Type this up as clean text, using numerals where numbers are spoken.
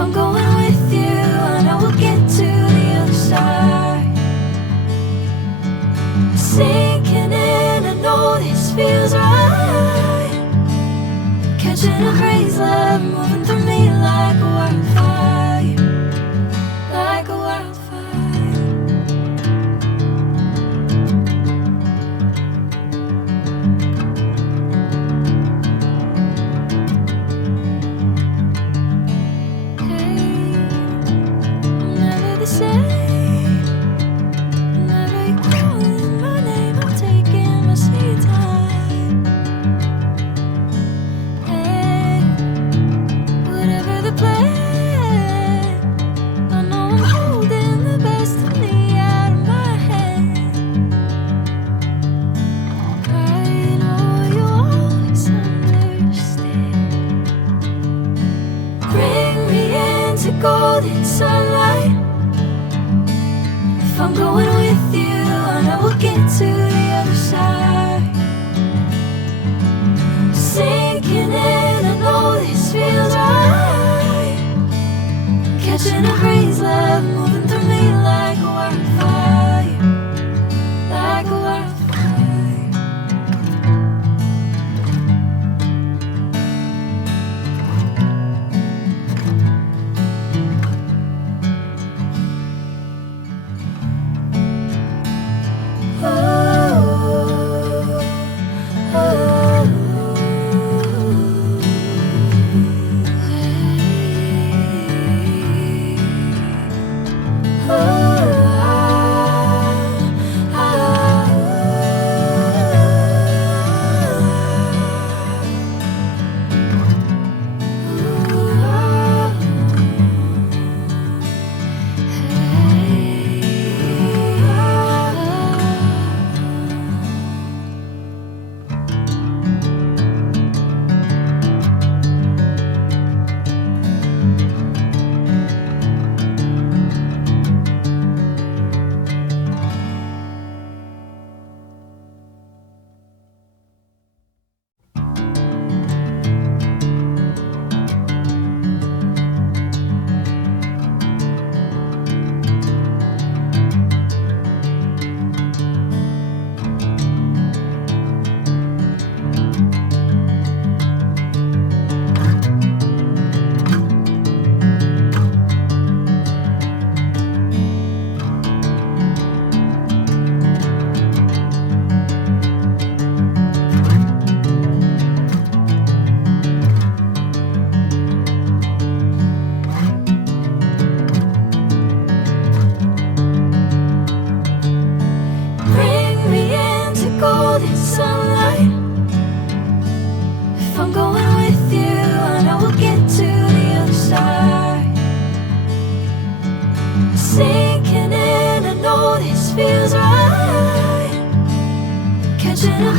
I'm going with you, I know we'll get to the other side. Sinking in, I know this feels right. Catching a crazy love, moving through me like a wildfire, like a wildfire. Golden sunlight. If I'm going with you, I know we'll get to the other side. Sinking in, I know this feels right. Catching a breeze, love moving through me like a wildfire, like a wildfire. Sunlight. If I'm going with you, I know we'll get to the other side. Sinking in, I know this feels right. Catching a